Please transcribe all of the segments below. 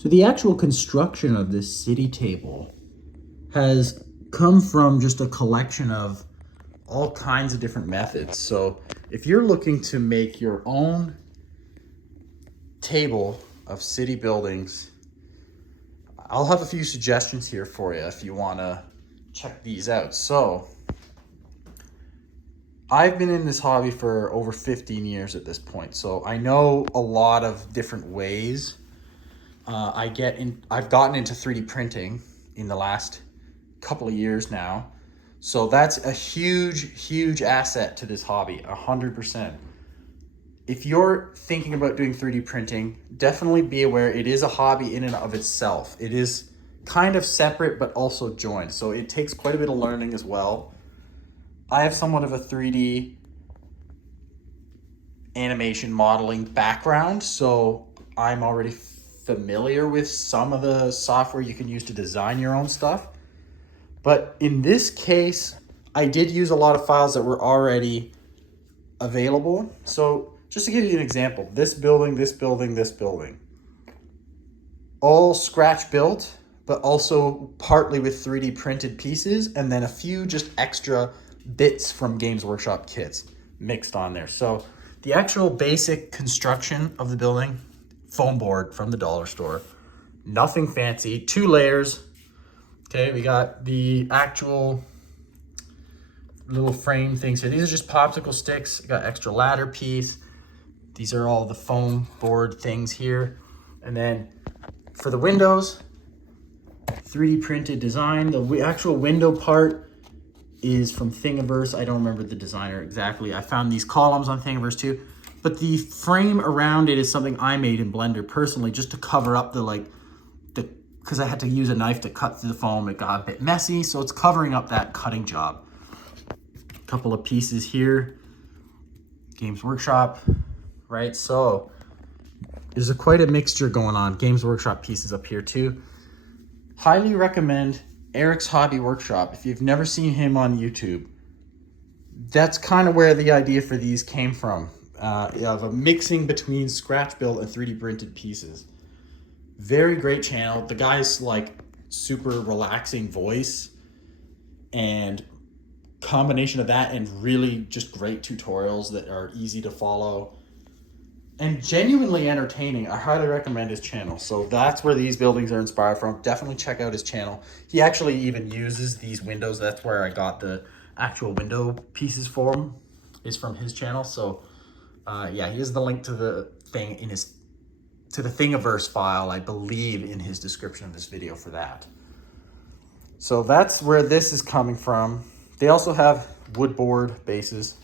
So the actual construction of this city table has come from just a collection of all kinds of different methods. So if you're looking to make your own table of city buildings, I'll have a few suggestions here for you if you want to check these out. So I've been in this hobby for over 15 years at this point, so I know a lot of different ways. I've gotten into 3D printing in the last couple of years now, so that's a huge asset to this hobby, 100%. If you're thinking about doing 3D printing, definitely be aware it is a hobby in and of itself. It is kind of separate but also joined, so it takes quite a bit of learning as well. I have somewhat of a 3D animation modeling background, so I'm already familiar with some of the software you can use to design your own stuff. But in this case, I did use a lot of files that were already available. So just to give you an example, this building, all scratch built, but also partly with 3D printed pieces, and then a few just extra bits from Games Workshop kits mixed on there. So the actual basic construction of the building, foam board from the dollar store, nothing fancy, 2 layers. Okay, we got the actual little frame things here. These are just popsicle sticks. Got extra ladder piece. These are all the foam board things here. And then for the windows, 3D printed design. The actual window part is from Thingiverse. I don't remember the designer exactly. I found these columns on Thingiverse too. But the frame around it is something I made in Blender personally, just to cover up because I had to use a knife to cut through the foam. It got a bit messy, so it's covering up that cutting job. A couple of pieces here, Games Workshop, right? So there's quite a mixture going on. Games Workshop pieces up here too. Highly recommend Eric's Hobby Workshop. If you've never seen him on YouTube, that's kind of where the idea for these came from. Of a mixing between scratch built and 3D printed pieces. Very great channel. The guy's like super relaxing voice, and combination of that and really just great tutorials that are easy to follow and genuinely entertaining. I highly recommend his channel. So that's where these buildings are inspired from. Definitely check out his channel. He actually even uses these windows. That's where I got the actual window pieces for him, is from his channel. So yeah, here's the link to the thing to the Thingiverse file, I believe, in his description of this video for that. So that's where this is coming from. They also have wood board bases.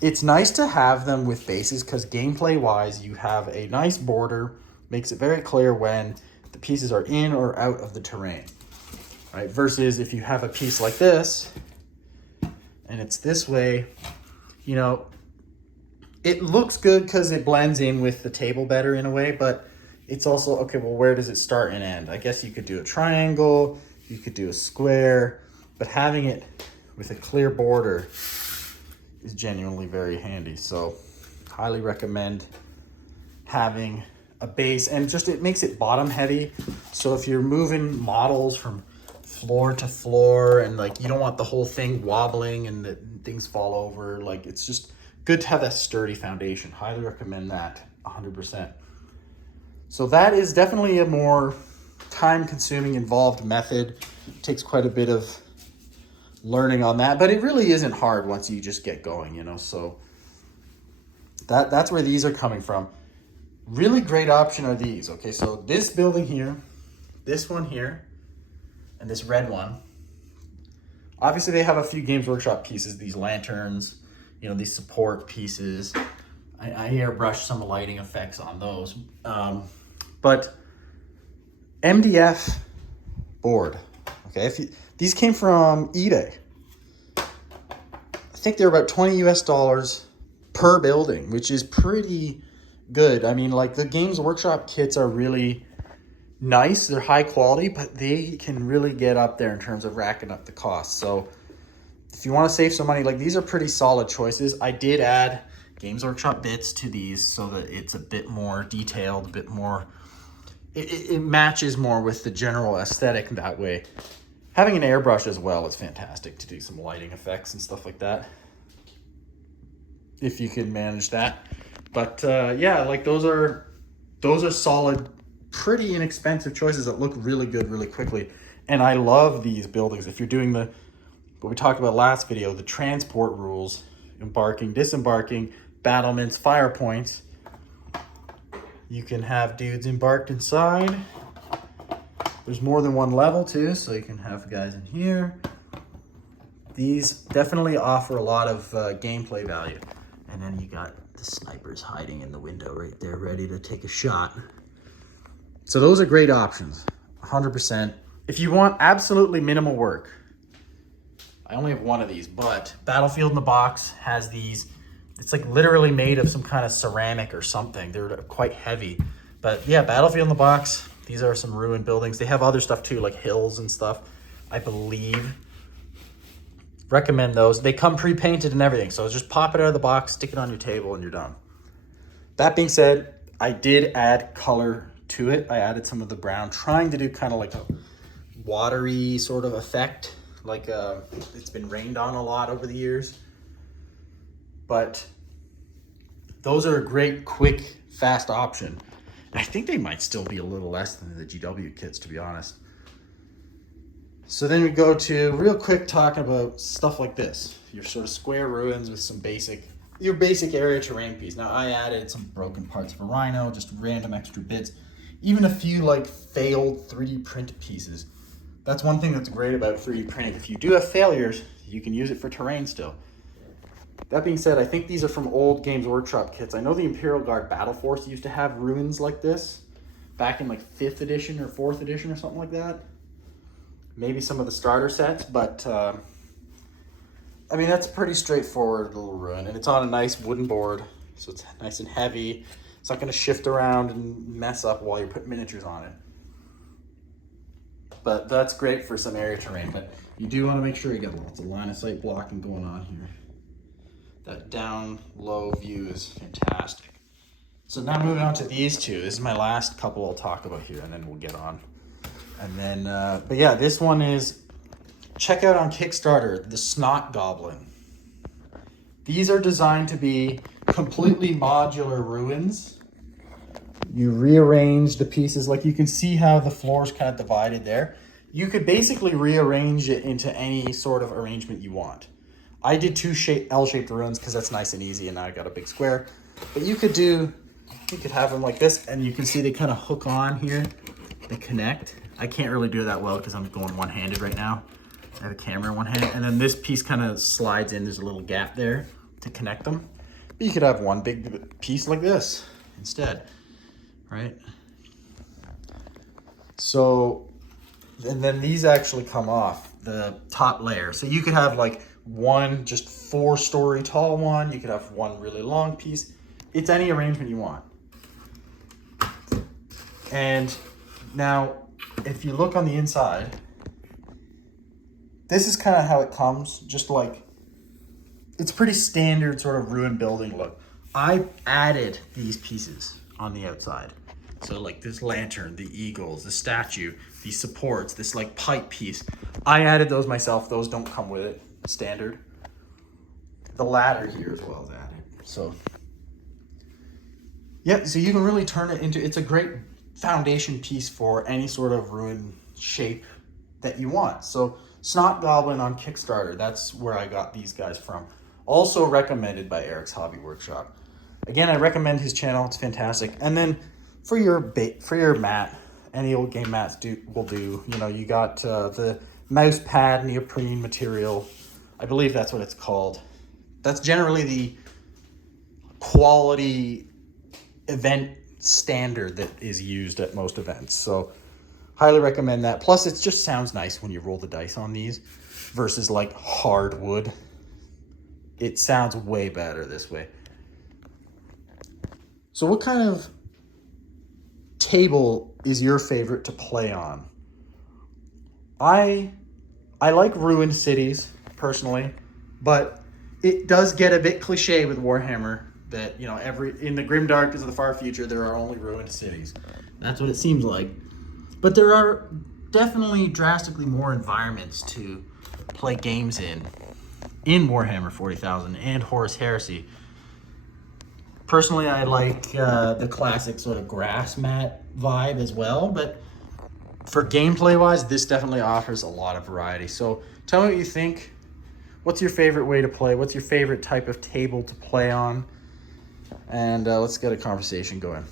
It's nice to have them with bases because gameplay wise, you have a nice border, makes it very clear when the pieces are in or out of the terrain, right? Versus if you have a piece like this and it's this way, you know, it looks good because it blends in with the table better in a way, but it's also, okay, well, where does it start and end? I guess you could do a triangle, you could do a square, but having it with a clear border is genuinely very handy. So highly recommend having a base, and just it makes it bottom heavy. So if you're moving models from floor to floor and like you don't want the whole thing wobbling and that things fall over, like it's just good to have that sturdy foundation. Highly recommend that 100%. So that is definitely a more time-consuming, involved method. It takes quite a bit of learning on that, but it really isn't hard once you just get going, you know. So that's where these are coming from. Really great option are these. Okay, so this building here, this one here, and this red one. Obviously, they have a few Games Workshop pieces, these lanterns, you know, these support pieces. I airbrushed some lighting effects on those. But MDF board, okay, these came from eBay. I think they're about $20 US per building, which is pretty good. I mean, like the Games Workshop kits are really nice. They're high quality, but they can really get up there in terms of racking up the cost. So if you want to save some money, like these are pretty solid choices. I did add Games Workshop bits to these so that it's a bit more detailed, a bit more it matches more with the general aesthetic that way. Having an airbrush as well is fantastic to do some lighting effects and stuff like that, if you can manage that. But yeah, like those are solid, pretty inexpensive choices that look really good really quickly. And I love these buildings. If you're doing what we talked about last video, the transport rules, embarking, disembarking, battlements, fire points, you can have dudes embarked inside. There's more than one level too, so you can have guys in here. These definitely offer a lot of gameplay value. And then you got the snipers hiding in the window right there, ready to take a shot. So those are great options, 100%. If you want absolutely minimal work, I only have one of these, but Battlefield in the Box has these. It's like literally made of some kind of ceramic or something. They're quite heavy. But yeah, Battlefield in the Box, these are some ruined buildings. They have other stuff too, like hills and stuff, I believe. Recommend those. They come pre-painted and everything, so just pop it out of the box, stick it on your table, and you're done. That being said, I did add color to it. I added some of the brown, trying to do kind of like a watery sort of effect, like it's been rained on a lot over the years. But those are a great, quick, fast option. And I think they might still be a little less than the GW kits, to be honest. So then we go to real quick talking about stuff like this. Your sort of square ruins with some your basic area terrain piece. Now I added some broken parts of a rhino, just random extra bits. Even a few like failed 3D print pieces. That's one thing that's great about 3D printing. If you do have failures, you can use it for terrain still. That being said, I think these are from old Games Workshop kits. I know the Imperial Guard Battle Force used to have ruins like this back in like 5th edition or 4th edition or something like that. Maybe some of the starter sets, but I mean, that's a pretty straightforward little ruin, and it's on a nice wooden board, so it's nice and heavy. It's not going to shift around and mess up while you're putting miniatures on it. But that's great for some area terrain, but you do want to make sure you got lots of line of sight blocking going on here. That down low view is fantastic. So now moving on to these two. This is my last couple I'll talk about here, and then we'll get on. And then, but yeah, this one is, check out on Kickstarter, the Snot Goblin. These are designed to be completely modular ruins. You rearrange the pieces, like you can see how the floor is kind of divided there. You could basically rearrange it into any sort of arrangement you want. I did two L-shaped ruins because that's nice and easy, and now I got a big square. But you could have them like this, and you can see they kind of hook on here. They connect. I can't really do that well because I'm going one-handed right now. I have a camera in one hand, and then this piece kind of slides in. There's a little gap there to connect them. But you could have one big piece like this instead, right? So, and then these actually come off the top layer. So you could have like one just 4-story tall one. You could have one really long piece. It's any arrangement you want. And now, if you look on the inside, this is kind of how it comes, just like, it's pretty standard sort of ruined building look. I added these pieces on the outside. So like this lantern, the eagles, the statue, these supports, this like pipe piece. I added those myself. Those don't come with it, standard. The ladder here as well is added. So yeah, so you can really turn it into, it's a great foundation piece for any sort of ruined shape that you want. So Snot Goblin on Kickstarter, that's where I got these guys from. Also recommended by Eric's Hobby Workshop. Again, I recommend his channel, it's fantastic. And then for your mat, any old game mats will do. You know, you got the mouse pad neoprene material. I believe that's what it's called. That's generally the quality event standard that is used at most events. So highly recommend that. Plus, it just sounds nice when you roll the dice on these versus like hardwood. It sounds way better this way. So what kind of table is your favorite to play on? I like ruined cities personally, but it does get a bit cliche with Warhammer that, you know, in the grim darkness of the far future, there are only ruined cities. That's what it seems like. But there are definitely drastically more environments to play games in Warhammer 40,000 and Horus Heresy. Personally, I like the classic sort of grass mat vibe as well, but for gameplay wise, this definitely offers a lot of variety. So tell me what you think. What's your favorite way to play? What's your favorite type of table to play on? And let's get a conversation going.